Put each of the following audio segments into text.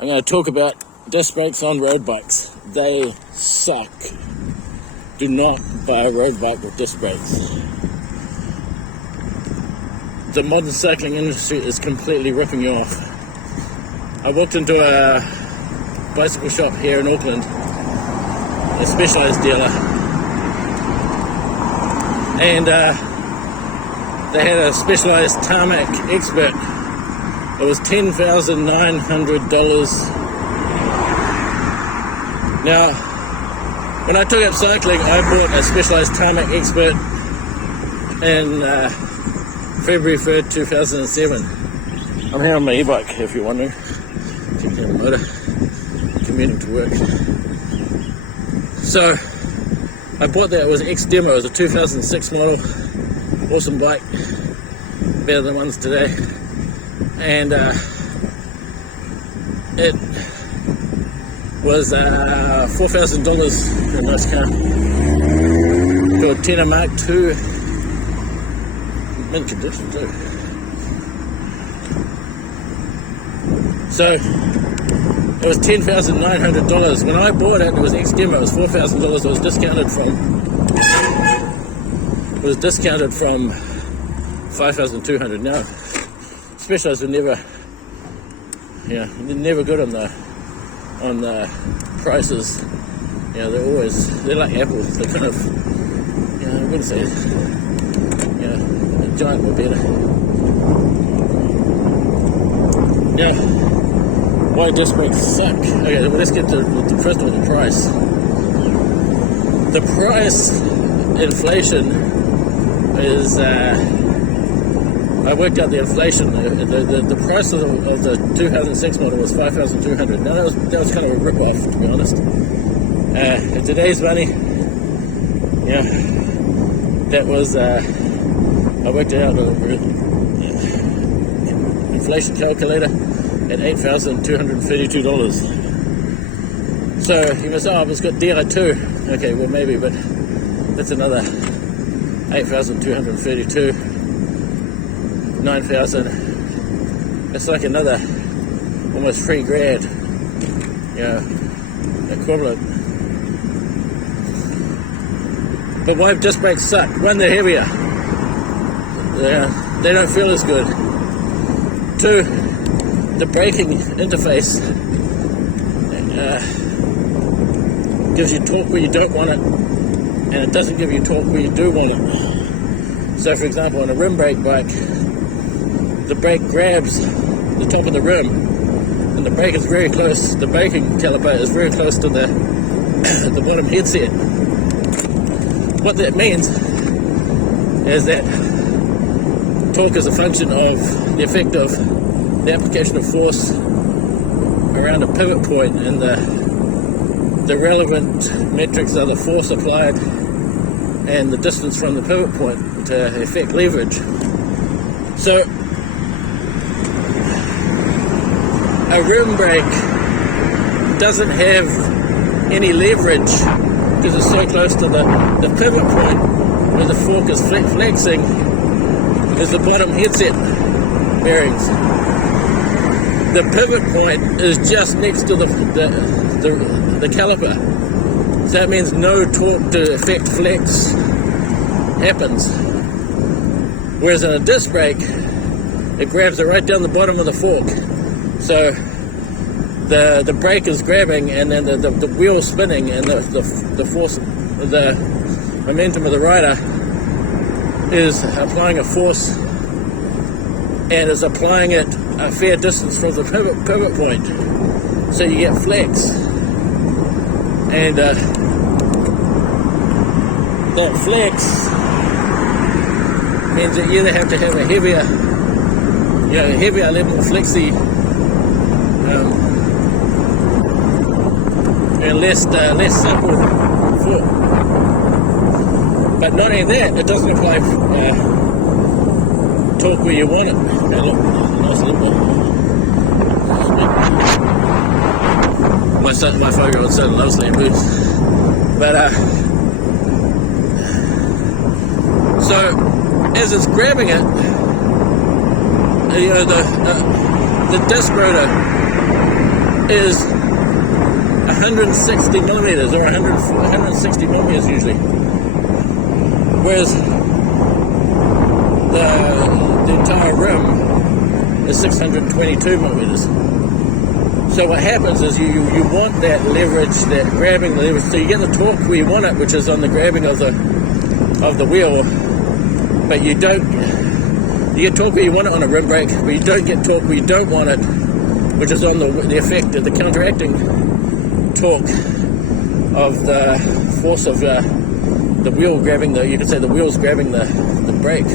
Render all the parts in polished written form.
I'm going to talk about disc brakes on road bikes. They suck. Do not buy a road bike with disc brakes. The modern cycling industry is completely ripping you off. I walked into a bicycle shop here in Auckland, a Specialized dealer, and they had a Specialized Tarmac Expert. It was $10,900. Now, when I took up cycling, I bought a Specialized Tarmac Expert in February 3rd, 2007. I'm here on my e-bike, if you're wondering. Checking out the motor, commuting to work. So, I bought that. It was X-Demo. It was a 2006 model. Awesome bike. Better than ones today. And it was $4,000 for a nice car. Got a 10 Mark II. Mint condition too. So it was $10,900. When I bought it, it was X-Demo. It was $4,000. It was discounted from $5,200. Now, Specialized were never good on the prices. They're like Apple. They're kind of, I wouldn't say, a giant or better. Now, why disc brakes suck? Okay, well, let's get to first of all the price. The price inflation is. I worked out the inflation. The price of the 2006 model was $5,200. Now that was kind of a rip-off, to be honest. In today's money, that was. I worked it out with an inflation calculator at $8,232. So you must say, oh, it's got DI too. Okay, well maybe, but that's another $8,232. 9,000. It's like another almost $3,000. Equivalent. But why disc brakes suck? One, they're heavier. They don't feel as good. Two, the braking interface gives you torque where you don't want it, and it doesn't give you torque where you do want it. So, for example, on a rim brake bike, the brake grabs the top of the rim, and the brake is very close. The braking caliper is very close to the bottom headset. What that means is that torque is a function of the effect of the application of force around a pivot point, and the relevant metrics are the force applied and the distance from the pivot point to effect leverage. So a rim brake doesn't have any leverage because it's so close to the pivot point where the fork is flexing is the bottom headset bearings. The pivot point is just next to the caliper. So that means no torque to effect flex happens. Whereas in a disc brake, it grabs it right down the bottom of the fork. So the brake is grabbing, and then the wheel spinning, and the force, the momentum of the rider is applying a force, and is applying it a fair distance from the pivot point. So you get flex, and that flex means that you either have to have a heavier level of flexi and less simple fork. But not only that, it doesn't apply torque where you want it. Now look, nice limber. My 5-year-old son loves Lambos. But so as it's grabbing it, the disc rotor is 160 millimeters or 160 millimeters usually, whereas the entire rim is 622 millimeters. So what happens is you want that leverage, that grabbing leverage, so you get the torque where you want it, which is on the grabbing of the wheel, but you get torque where you want it on a rim brake, but you don't get torque where you don't want it, which is on the effect of the counteracting torque of the force of the wheel grabbing the, you could say the wheel's grabbing the brake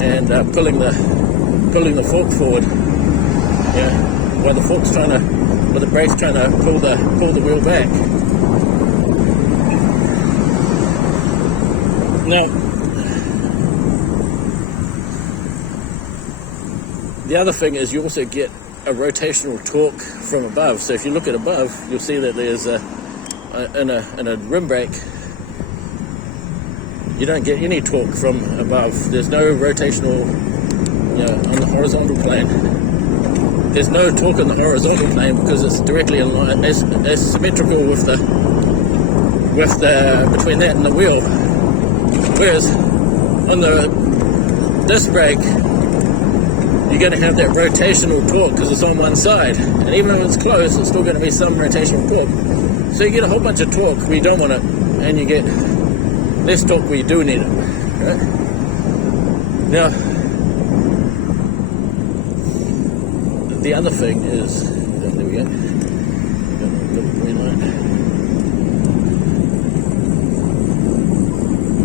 and pulling the fork forward. Yeah. While the brake's trying to pull the wheel back. Now, the other thing is you also get a rotational torque from above. So if you look at above, you'll see that there's in a rim brake, you don't get any torque from above. There's no rotational, on the horizontal plane. There's no torque on the horizontal plane because it's directly in line, asymmetrical with the between that and the wheel. Whereas on the disc brake, you're going to have that rotational torque because it's on one side, and even though it's close, it's still going to be some rotational torque. So you get a whole bunch of torque where you don't want it, and you get less torque where you do need it. Right? Now, the other thing is, there we go, green light.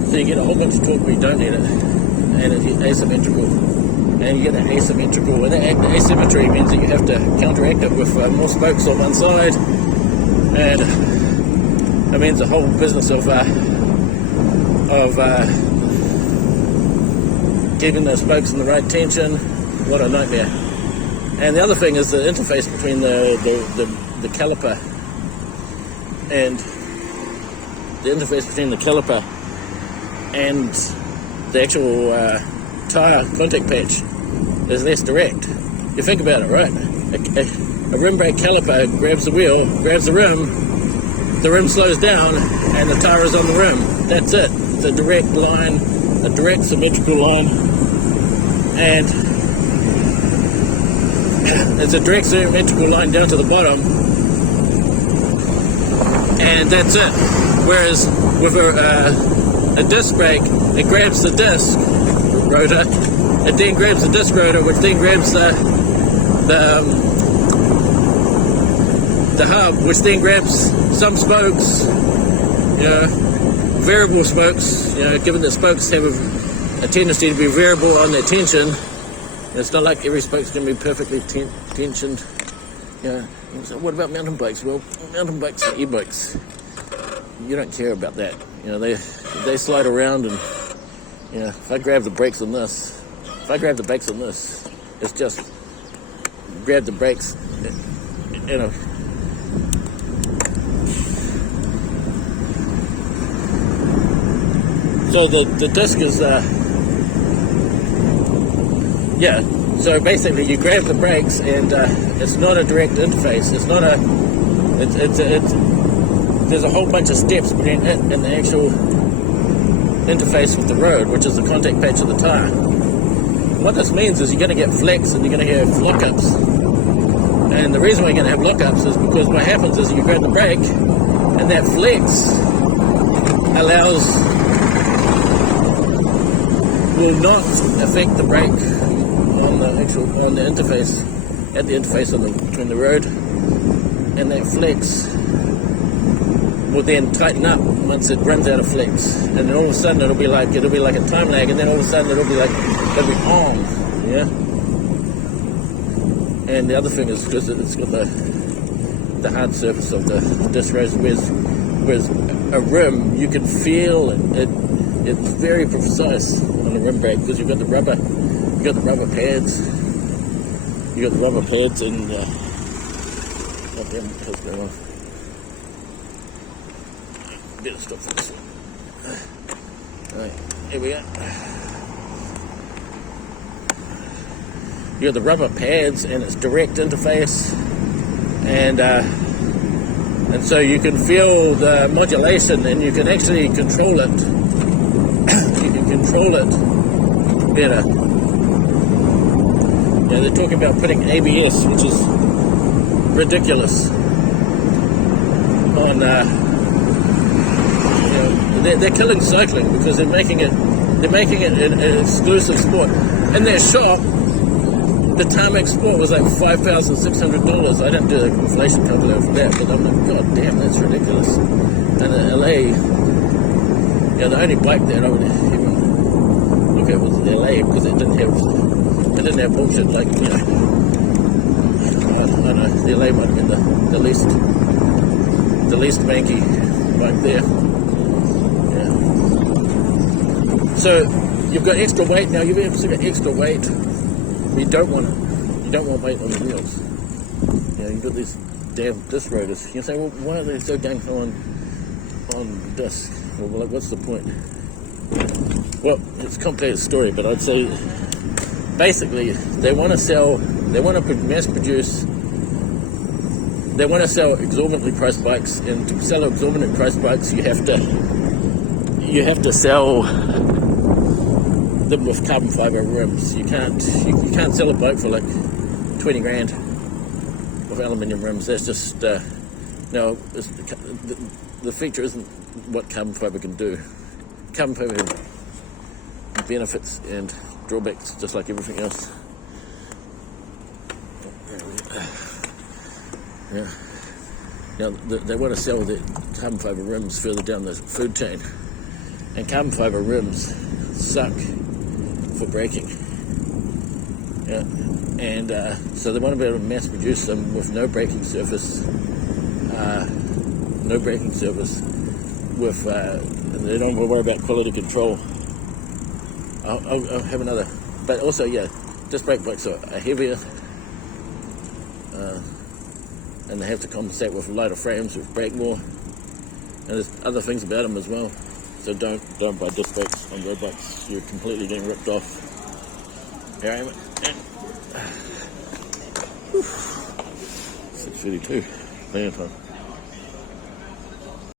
So you get a whole bunch of torque where you don't need it, and it's asymmetrical. And you get an asymmetrical, and asymmetry means that you have to counteract it with more spokes on one side, and it means the whole business of keeping the spokes in the right tension. What a nightmare. And the other thing is the interface between the caliper and the actual tire contact patch is less direct. You think about it, right? A rim brake caliper grabs the wheel, grabs the rim slows down, and the tire is on the rim. That's it. It's a direct line, a direct symmetrical line, and it's a direct symmetrical line down to the bottom, and that's it. Whereas with a disc brake, it grabs the disc rotor, it then grabs the disc rotor, which then grabs the hub, which then grabs some spokes, variable spokes, given that spokes have a tendency to be variable on their tension. It's not like every spoke's going to be perfectly tensioned. So what about mountain bikes? Well, mountain bikes are e-bikes. You don't care about that. They slide around, and if I grab the brakes on this, it's just grab the brakes, So the disc is, so basically you grab the brakes, and it's not a direct interface. It's not there's a whole bunch of steps between it and the actual interface with the road, which is the contact patch of the tire. What this means is you're going to get flex and you're going to have lockups. And the reason we're going to have lockups is because what happens is you grab the brake, and that flex will not affect the brake on the interface, at the interface between the road, and that flex will then tighten up once it runs out of flex, and then all of a sudden it'll be like a time lag, and then all of a sudden it'll be on, And the other thing is because it's got the hard surface of the disc race, whereas a rim, you can feel it. It's very precise on the rim brake because you've got the rubber pads. You got the rubber pads, and what's going on? Better stop for this one. Alright, here we go. You got the rubber pads, and it's direct interface, and so you can feel the modulation, and you can actually control it. You can control it better. Yeah, they're talking about putting ABS, which is ridiculous. On they're killing cycling because they're making it an exclusive sport. In their shop, the Tarmac Sport was like $5,600. I didn't do the inflation calculator for that, but I'm like, God damn, that's ridiculous. And in LA, the only bike that I would even look at was in LA because it didn't have bullshit like, I don't know, the LA might have been the least manky bike there. Yeah. So you've got extra weight now. You've also got extra weight. You don't want it. You don't want weight on the wheels. You've got these damn disc rotors. You can say, well, why are they so dang on disc? Well, like, what's the point? Well, it's a complicated story, but I'd say basically they want to mass produce. They want to sell exorbitantly priced bikes, and to sell exorbitant priced bikes, you have to sell them with carbon fiber rims. You can't sell a bike for like 20 grand with aluminium rims. That's just the feature isn't what carbon fiber can do. Carbon fiber has benefits and drawbacks just like everything else. Yeah. Now they want to sell the carbon fiber rims further down the food chain, and carbon fiber rims suck for braking. Yeah, and so they want to be able to mass produce them with no braking surface. With they don't worry about quality control. I'll have another, but also disc brake bikes are heavier. And they have to compensate with lighter frames, which brake more. And there's other things about them as well. So don't buy disc brakes on road bikes. You're completely getting ripped off. Here I am. 6:32. Plenty of time.